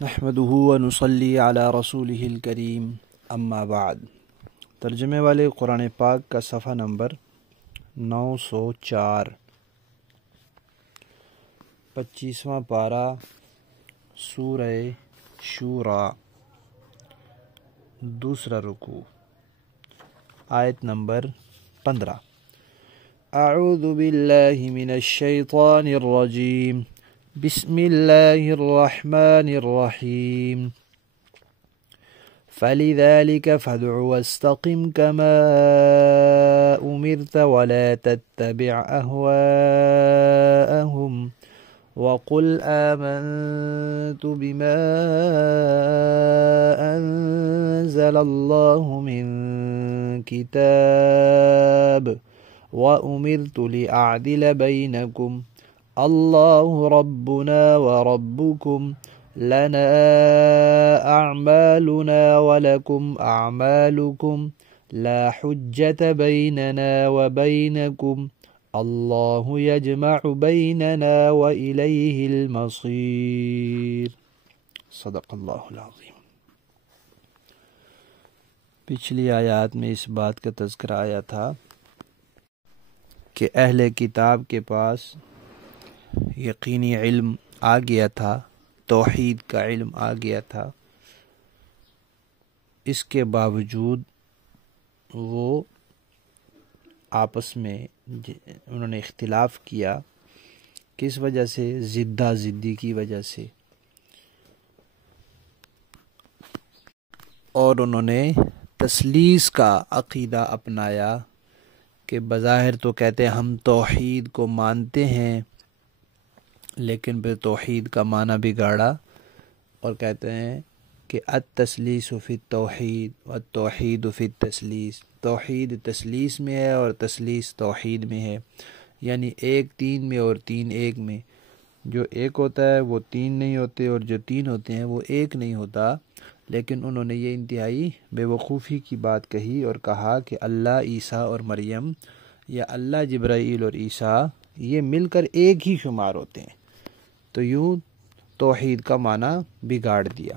نحمدہ ونصلی علی رسولہ الکریم اما بعد۔ ترجمے والے قرآن پاک کا صفحہ نمبر 904، 25واں پارہ، سورہ شورى، دوسرا رکوع، آیت نمبر 15۔ اعوذ باللہ من الشیطان الرجیم، بسم اللہ الرحمن الرحیم۔ فَلِذَلِكَ فَادْعُ وَاسْتَقِمْ كَمَا أُمِرْتَ وَلَا تَتَّبِعْ أَهْوَاءَهُمْ وَقُلْ آمَنْتُ بِمَا أَنزَلَ اللَّهُ مِنْ كِتَابٍ وَأُمِرْتُ لِأَعْدِلَ بَيْنَكُمْ اللَّهُ رَبُّنَا وَرَبُّكُمْ لنا أعمالنا ولكم أعمالكم لا حجة بيننا وبينكم الله يجمع بيننا وإليه المصير۔ صدق اللہ العظیم۔ پچھلی آیات میں اس بات کا تذکرہ آیا تھا کہ اہل کتاب کے پاس یقینی علم آ گیا تھا، توحید کا علم آ گیا تھا، اس کے باوجود وہ آپس میں انہوں نے اختلاف کیا۔ کس وجہ سے؟ ضدہ ضدی کی وجہ سے، اور انہوں نے تثلیث کا عقیدہ اپنایا کہ بظاہر تو کہتے ہیں ہم توحید کو مانتے ہیں، لیکن پھر توحید کا معنی بگاڑا اور کہتے ہیں کہ التثلیث فی التوحید والتوحید فی التثلیث، توحید تثلیث میں ہے اور تثلیث توحید میں ہے، یعنی ایک تین میں اور تین ایک میں۔ جو ایک ہوتا ہے وہ تین نہیں ہوتے، اور جو تین ہوتے ہیں وہ ایک نہیں ہوتا۔ لیکن انہوں نے یہ انتہائی بے وقوفی کی بات کہی اور کہا کہ اللہ عیسیٰ اور مریم، یا اللہ جبرائیل اور عیسیٰ، یہ مل کر ایک ہی شمار ہوتے ہیں، تو یوں توحید کا معنی بگاڑ دیا۔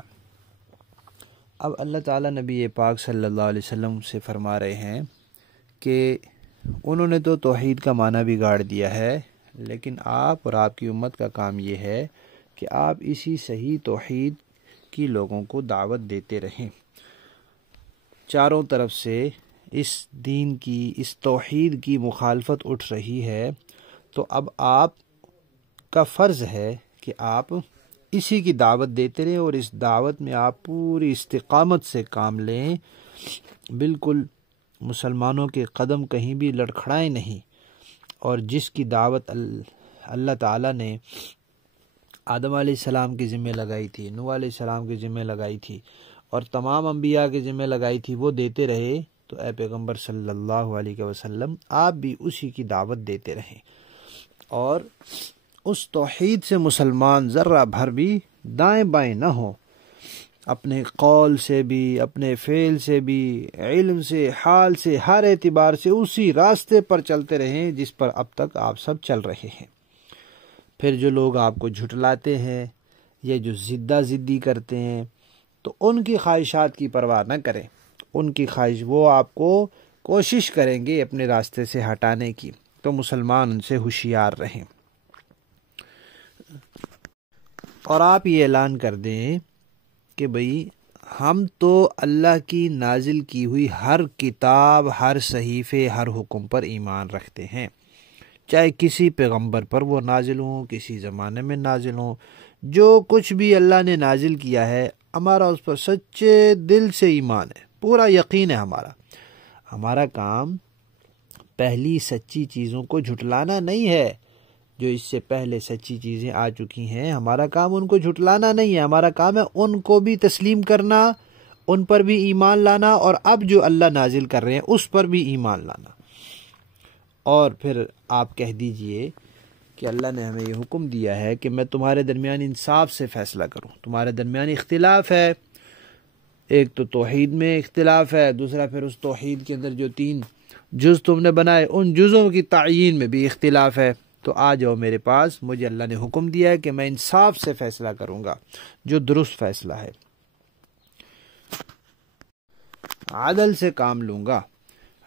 اب اللہ تعالیٰ نبی پاک صلی اللہ علیہ وسلم سے فرما رہے ہیں کہ انہوں نے تو توحید کا معنی بگاڑ دیا ہے، لیکن آپ اور آپ کی امت کا کام یہ ہے کہ آپ اسی صحیح توحید کی لوگوں کو دعوت دیتے رہیں۔ چاروں طرف سے اس دین کی، اس توحید کی مخالفت اٹھ رہی ہے، تو اب آپ کا فرض ہے کہ آپ اسی کی دعوت دیتے رہیں، اور اس دعوت میں آپ پوری استقامت سے کام لیں، بالکل مسلمانوں کے قدم کہیں بھی لڑکھڑائیں نہیں۔ اور جس کی دعوت اللہ تعالیٰ نے آدم علیہ السلام کے ذمہ لگائی تھی، نوح علیہ السلام کے ذمہ لگائی تھی، اور تمام انبیاء کے ذمہ لگائی تھی، وہ دیتے رہے، تو اے پیغمبر صلی اللہ علیہ وسلم آپ بھی اسی کی دعوت دیتے رہیں، اور اس توحید سے مسلمان ذرہ بھر بھی دائیں بائیں نہ ہو، اپنے قول سے بھی، اپنے فعل سے بھی، علم سے، حال سے، ہر اعتبار سے اسی راستے پر چلتے رہیں جس پر اب تک آپ سب چل رہے ہیں۔ پھر جو لوگ آپ کو جھٹلاتے ہیں یا جو ضدہ ضدی کرتے ہیں، تو ان کی خواہشات کی پرواہ نہ کریں، ان کی خواہش، وہ آپ کو کوشش کریں گے اپنے راستے سے ہٹانے کی، تو مسلمان ان سے ہوشیار رہیں، اور آپ یہ اعلان کر دیں کہ بھئی ہم تو اللہ کی نازل کی ہوئی ہر کتاب، ہر صحیفے، ہر حکم پر ایمان رکھتے ہیں، چاہے کسی پیغمبر پر وہ نازل ہوں، کسی زمانے میں نازل ہوں، جو کچھ بھی اللہ نے نازل کیا ہے ہمارا اس پر سچے دل سے ایمان ہے، پورا یقین ہے ہمارا کام پہلی سچی چیزوں کو جھٹلانا نہیں ہے، جو اس سے پہلے سچی چیزیں آ چکی ہیں، ہمارا کام ان کو جھٹلانا نہیں ہے، ہمارا کام ہے ان کو بھی تسلیم کرنا، ان پر بھی ایمان لانا، اور اب جو اللہ نازل کر رہے ہیں اس پر بھی ایمان لانا۔ اور پھر آپ کہہ دیجئے کہ اللہ نے ہمیں یہ حکم دیا ہے کہ میں تمہارے درمیان انصاف سے فیصلہ کروں، تمہارے درمیان اختلاف ہے، ایک تو توحید میں اختلاف ہے، دوسرا پھر اس توحید کے اندر جو 3 جز تم نے بنائے ان جزوں کی تعیین میں بھی اختلاف ہے، تو آ جاؤ میرے پاس، مجھے اللہ نے حکم دیا ہے کہ میں انصاف سے فیصلہ کروں گا، جو درست فیصلہ ہے، عدل سے کام لوں گا۔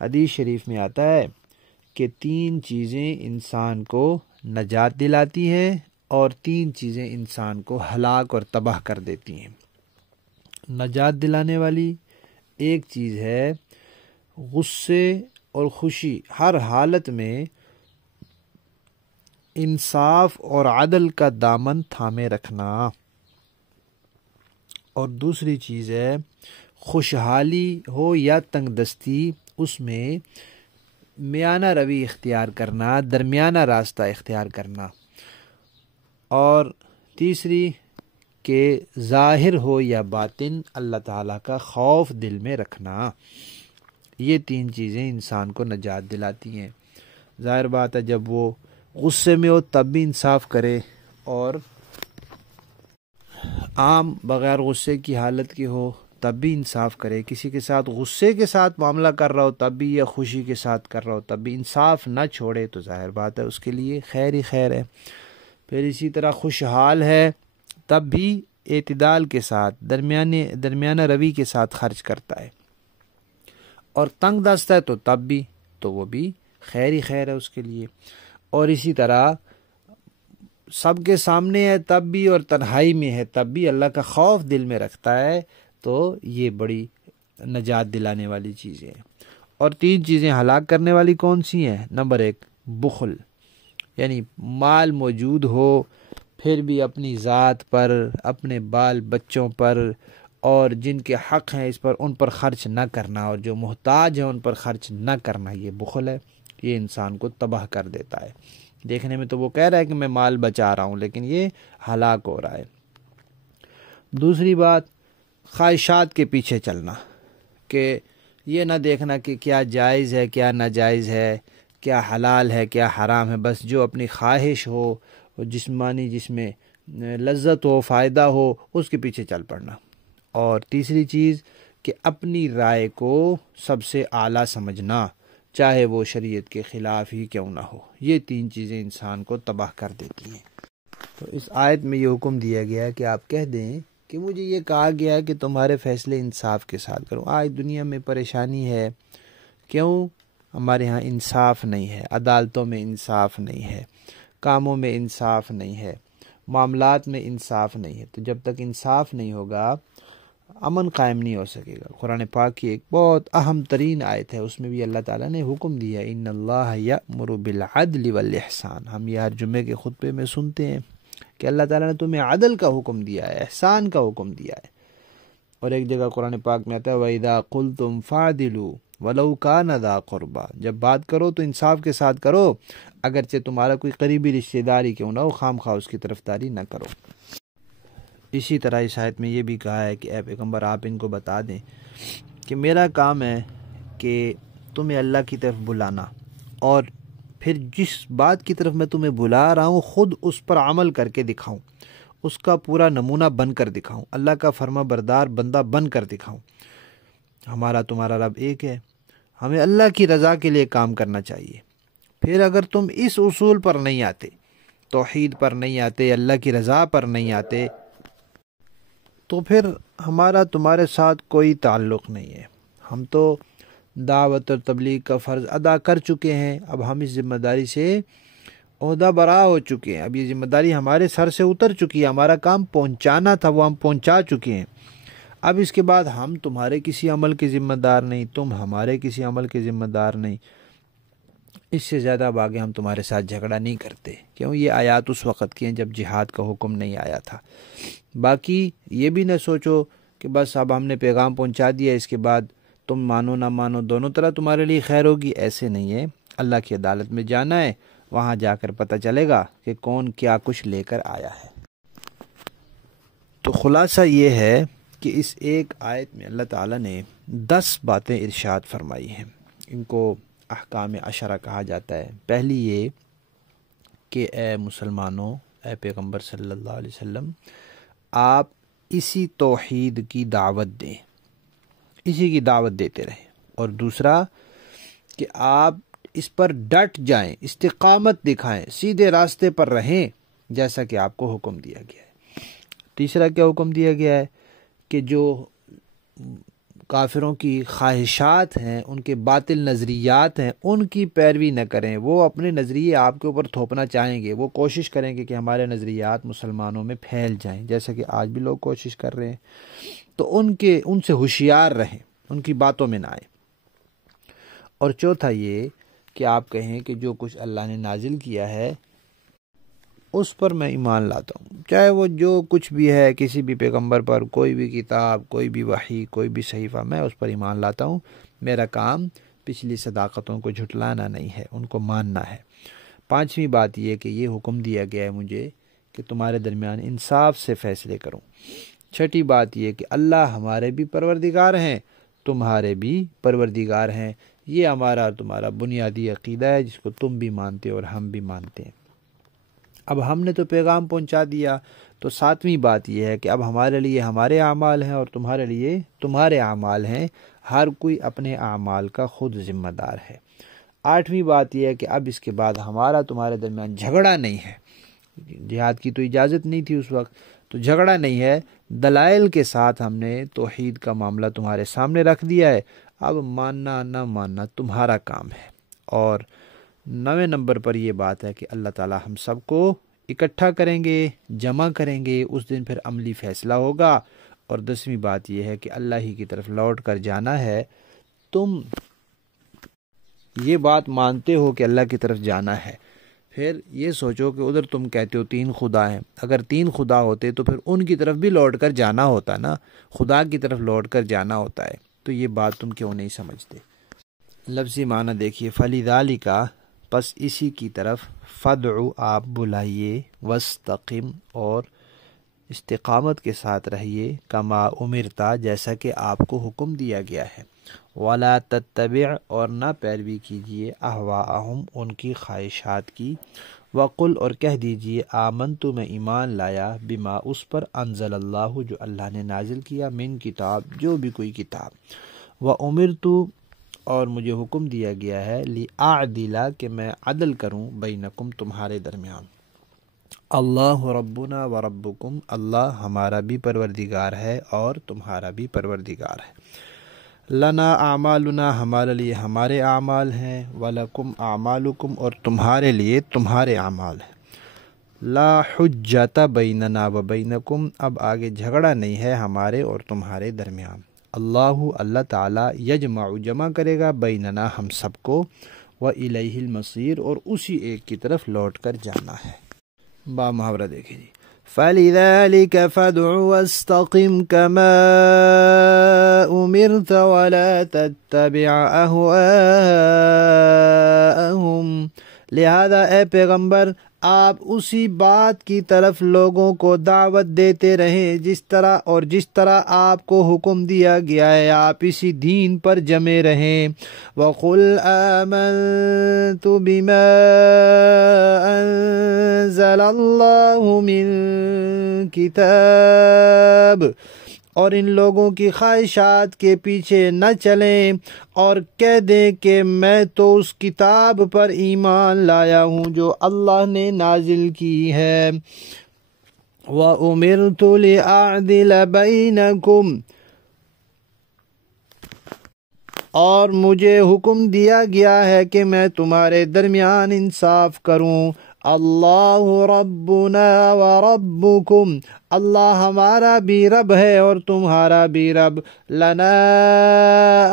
حدیث شریف میں آتا ہے کہ 3 چیزیں انسان کو نجات دلاتی ہیں اور 3 چیزیں انسان کو ہلاک اور تباہ کر دیتی ہیں۔ نجات دلانے والی ایک چیز ہے غصے اور خوشی، ہر حالت میں انصاف اور عدل کا دامن تھامے رکھنا، اور دوسری چیز ہے خوشحالی ہو یا تنگ دستی، اس میں میانہ روی اختیار کرنا، درمیانہ راستہ اختیار کرنا، اور تیسری کہ ظاہر ہو یا باطن اللہ تعالیٰ کا خوف دل میں رکھنا۔ یہ 3 چیزیں انسان کو نجات دلاتی ہیں۔ ظاہر بات ہے جب وہ غصے میں ہو تب بھی انصاف کرے، اور عام بغیر غصے کی حالت کی ہو تب بھی انصاف کرے، کسی کے ساتھ غصے کے ساتھ معاملہ کر رہا ہو تب بھی، یا خوشی کے ساتھ کر رہا ہو تب بھی انصاف نہ چھوڑے، تو ظاہر بات ہے اس کے لیے خیر ہی خیر ہے۔ پھر اسی طرح خوشحال ہے تب بھی اعتدال کے ساتھ، درمیانہ روی کے ساتھ خرچ کرتا ہے، اور تنگ دست ہے تو تب بھی، تو وہ بھی خیر ہی خیر ہے اس کے لیے۔ اور اسی طرح سب کے سامنے ہے تب بھی، اور تنہائی میں ہے تب بھی اللہ کا خوف دل میں رکھتا ہے، تو یہ بڑی نجات دلانے والی چیزیں ہیں۔ اور 3 چیزیں ہلاک کرنے والی کون سی ہیں؟ نمبر 1 بخل، یعنی مال موجود ہو پھر بھی اپنی ذات پر، اپنے بال بچوں پر، اور جن کے حق ہیں اس پر، ان پر خرچ نہ کرنا، اور جو محتاج ہیں ان پر خرچ نہ کرنا، یہ بخل ہے۔ یہ انسان کو تباہ کر دیتا ہے۔ دیکھنے میں تو وہ کہہ رہا ہے کہ میں مال بچا رہا ہوں، لیکن یہ ہلاک ہو رہا ہے۔ دوسری بات خواہشات کے پیچھے چلنا، کہ یہ نہ دیکھنا کہ کیا جائز ہے کیا ناجائز ہے، کیا حلال ہے کیا حرام ہے، بس جو اپنی خواہش ہو، جسمانی جس میں لذت ہو، فائدہ ہو، اس کے پیچھے چل پڑنا۔ اور تیسری چیز کہ اپنی رائے کو سب سے اعلیٰ سمجھنا، چاہے وہ شریعت کے خلاف ہی کیوں نہ ہو۔ یہ 3 چیزیں انسان کو تباہ کر دیتی ہیں۔ تو اس آیت میں یہ حکم دیا گیا کہ آپ کہہ دیں کہ مجھے یہ کہا گیا کہ تمہارے فیصلے انصاف کے ساتھ کرو۔ آج دنیا میں پریشانی ہے، کیوں؟ ہمارے ہاں انصاف نہیں ہے، عدالتوں میں انصاف نہیں ہے، کاموں میں انصاف نہیں ہے، معاملات میں انصاف نہیں ہے۔ تو جب تک انصاف نہیں ہوگا امن قائم نہیں ہو سکے گا۔ قرآن پاک کی ایک بہت اہم ترین آیت ہے، اس میں بھی اللہ تعالیٰ نے حکم دیا ان اللہ یأمر بالعدل والاحسان۔ ہم یہ ہر جمعے کے خطبے میں سنتے ہیں کہ اللہ تعالیٰ نے تمہیں عدل کا حکم دیا ہے، احسان کا حکم دیا ہے۔ اور ایک جگہ قرآن پاک میں آتا ہے وَإِذَا قُلْتُمْ فَعْدِلُوا وَلَوْ كَانَ ذَا قُرْبَى، جب بات کرو تو انصاف کے ساتھ کرو، اگرچہ تمہارا کوئی قریبی رشتہ داری کیوں نہ ہو، خام خواہ اس کی طرفداری نہ کرو۔ اسی طرح اس آیت میں یہ بھی کہا ہے کہ اے پیغمبر آپ ان کو بتا دیں کہ میرا کام ہے کہ تمہیں اللہ کی طرف بلانا، اور پھر جس بات کی طرف میں تمہیں بلا رہا ہوں خود اس پر عمل کر کے دکھاؤں، اس کا پورا نمونہ بن کر دکھاؤں، اللہ کا فرما بردار بندہ بن کر دکھاؤں۔ ہمارا تمہارا رب ایک ہے، ہمیں اللہ کی رضا کے لیے کام کرنا چاہیے۔ پھر اگر تم اس اصول پر نہیں آتے، توحید پر نہیں آتے، اللہ کی رضا پر نہیں آتے، تو پھر ہمارا تمہارے ساتھ کوئی تعلق نہیں ہے۔ ہم تو دعوت اور تبلیغ کا فرض ادا کر چکے ہیں، اب ہم اس ذمہ داری سے عہدہ برا ہو چکے ہیں، اب یہ ذمہ داری ہمارے سر سے اتر چکی ہے، ہمارا کام پہنچانا تھا وہ ہم پہنچا چکے ہیں۔ اب اس کے بعد ہم تمہارے کسی عمل کے ذمہ دار نہیں، تم ہمارے کسی عمل کے ذمہ دار نہیں، اس سے زیادہ اب آگے ہم تمہارے ساتھ جھگڑا نہیں کرتے۔ کیوں؟ یہ آیات اس وقت کی ہیں جب جہاد کا حکم نہیں آیا تھا۔ باقی یہ بھی نہ سوچو کہ بس اب ہم نے پیغام پہنچا دیا، اس کے بعد تم مانو نہ مانو دونوں طرح تمہارے لیے خیر ہوگی، ایسے نہیں ہے۔ اللہ کی عدالت میں جانا ہے، وہاں جا کر پتہ چلے گا کہ کون کیا کچھ لے کر آیا ہے۔ تو خلاصہ یہ ہے کہ اس ایک آیت میں اللہ تعالیٰ نے 10 باتیں ارشاد فرمائی ہیں، ان کو احکام عشرہ کہا جاتا ہے۔ پہلی یہ کہ اے مسلمانوں، اے پیغمبر صلی اللہ علیہ وسلم، آپ اسی توحید کی دعوت دیں، اسی کی دعوت دیتے رہیں۔ اور دوسرا کہ آپ اس پر ڈٹ جائیں، استقامت دکھائیں، سیدھے راستے پر رہیں جیسا کہ آپ کو حکم دیا گیا ہے۔ تیسرا کیا حکم دیا گیا ہے کہ جو کافروں کی خواہشات ہیں، ان کے باطل نظریات ہیں، ان کی پیروی نہ کریں۔ وہ اپنے نظریے آپ کے اوپر تھوپنا چاہیں گے، وہ کوشش کریں گے کہ ہمارے نظریات مسلمانوں میں پھیل جائیں، جیسا کہ آج بھی لوگ کوشش کر رہے ہیں۔ تو ان سے ہوشیار رہیں، ان کی باتوں میں نہ آئیں۔ اور چوتھا یہ کہ آپ کہیں کہ جو کچھ اللہ نے نازل کیا ہے اس پر میں ایمان لاتا ہوں، چاہے وہ جو کچھ بھی ہے، کسی بھی پیغمبر پر، کوئی بھی کتاب، کوئی بھی وحی، کوئی بھی صحیفہ، میں اس پر ایمان لاتا ہوں۔ میرا کام پچھلی صداقتوں کو جھٹلانا نہیں ہے، ان کو ماننا ہے۔ پانچویں بات یہ کہ یہ حکم دیا گیا ہے مجھے کہ تمہارے درمیان انصاف سے فیصلے کروں۔ چھٹی بات یہ کہ اللہ ہمارے بھی پروردگار ہیں، تمہارے بھی پروردگار ہیں۔ یہ ہمارا اور تمہارا بنیادی عقیدہ ہے جس کو تم بھی مانتے اور ہم بھی مانتے ہیں۔ اب ہم نے تو پیغام پہنچا دیا، تو ساتویں بات یہ ہے کہ اب ہمارے لیے ہمارے اعمال ہیں اور تمہارے لیے تمہارے اعمال ہیں، ہر کوئی اپنے اعمال کا خود ذمہ دار ہے۔ آٹھویں بات یہ ہے کہ اب اس کے بعد ہمارا تمہارے درمیان جھگڑا نہیں ہے، جہاد کی تو اجازت نہیں تھی اس وقت، تو جھگڑا نہیں ہے، دلائل کے ساتھ ہم نے توحید کا معاملہ تمہارے سامنے رکھ دیا ہے، اب ماننا نہ ماننا تمہارا کام ہے۔ اور 9 نمبر پر یہ بات ہے کہ اللہ تعالی ہم سب کو اکٹھا کریں گے، جمع کریں گے، اس دن پھر عملی فیصلہ ہوگا۔ اور 10ویں بات یہ ہے کہ اللہ ہی کی طرف لوٹ کر جانا ہے۔ تم یہ بات مانتے ہو کہ اللہ کی طرف جانا ہے، پھر یہ سوچو کہ ادھر تم کہتے ہو 3 خدا ہیں، اگر 3 خدا ہوتے تو پھر ان کی طرف بھی لوٹ کر جانا ہوتا نا، خدا کی طرف لوٹ کر جانا ہوتا ہے، تو یہ بات تم کیوں نہیں سمجھتے؟ لفظی معنی دیکھیے، فَلِذَالِكَ، پس اسی کی طرف، فَادْعُ، آپ بلائیے، وَاسْتَقِمْ، اور استقامت کے ساتھ رہیے، کما امرتا، جیسا کہ آپ کو حکم دیا گیا ہے، وَلَا تَتَّبِعْ، اور نہ پیروی کیجیے، اَہْوَاءَهُمْ، ان کی خواہشات کی، وَقُلْ، اور کہہ دیجیے، آمنتُ، میں ایمان لایا، بما، اس پر، انزل اللہ، جو اللہ نے نازل کیا، من کتاب، جو بھی کوئی کتاب، وَأُمِرْتُ، اور مجھے حکم دیا گیا ہے، لِأَعْدِلَ، کہ میں عدل کروں، بینکم، تمہارے درمیان، اللہ ربنا و ربکم، اللہ ہمارا بھی پروردگار ہے اور تمہارا بھی پروردگار ہے، لنا اعمالنا، ہمارے لیے ہمارے اعمال ہیں، ولکم اعمالکم، اور تمہارے لیے تمہارے اعمال ہیں، لا حجت بیننا و بینکم، اب آگے جھگڑا نہیں ہے ہمارے اور تمہارے درمیان، اللہ تعالی، یجمع، جمع کرے گا، بیننا، ہم سب کو، و الیہ المصیر، اور اسی ایک کی طرف لوٹ کر جانا ہے۔ با محاورہ دیکھیں جی، فَلِذَالِكَ فَادْعُ وَاسْتَقِمْ كَمَا أُمِرْتَ وَلَا تَتَّبِعْ أَهْوَاءَهُمْ، لہذا اے پیغمبر آپ اسی بات کی طرف لوگوں کو دعوت دیتے رہیں جس طرح آپ کو حکم دیا گیا ہے، آپ اسی دین پر جمے رہیں، وَقُلْ آمَنْتُ بِمَا أَنزَلَ اللَّهُ مِنْ كِتَابٍ، اور ان لوگوں کی خواہشات کے پیچھے نہ چلیں، اور کہہ دیں کہ میں تو اس کتاب پر ایمان لایا ہوں جو اللہ نے نازل کی ہے، وَأُمِرْتُ لِأَعْدِلَ بَيْنَكُمْ، اور مجھے حکم دیا گیا ہے کہ میں تمہارے درمیان انصاف کروں، اللہ ربنا و ربکم، اللہ ہمارا بھی رب ہے اور تمہارا بھی رب، لنا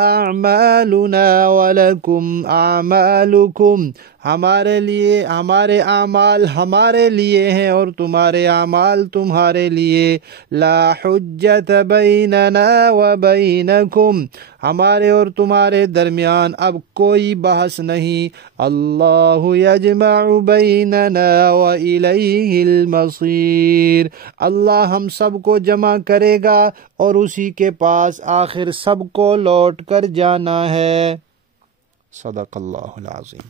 اعمالنا ولکم اعمالکم، ہمارے لیے ہمارے اعمال ہمارے لیے ہیں اور تمہارے اعمال تمہارے لیے، لا حجت بیننا و بینکم، ہمارے اور تمہارے درمیان اب کوئی بحث نہیں، اللہ یجمع بیننا و الیہ المصیر، اللہ ہم سب کو جمع کرے گا اور اسی کے پاس آخر سب کو لوٹ کر جانا ہے۔ صدق اللہ العظیم۔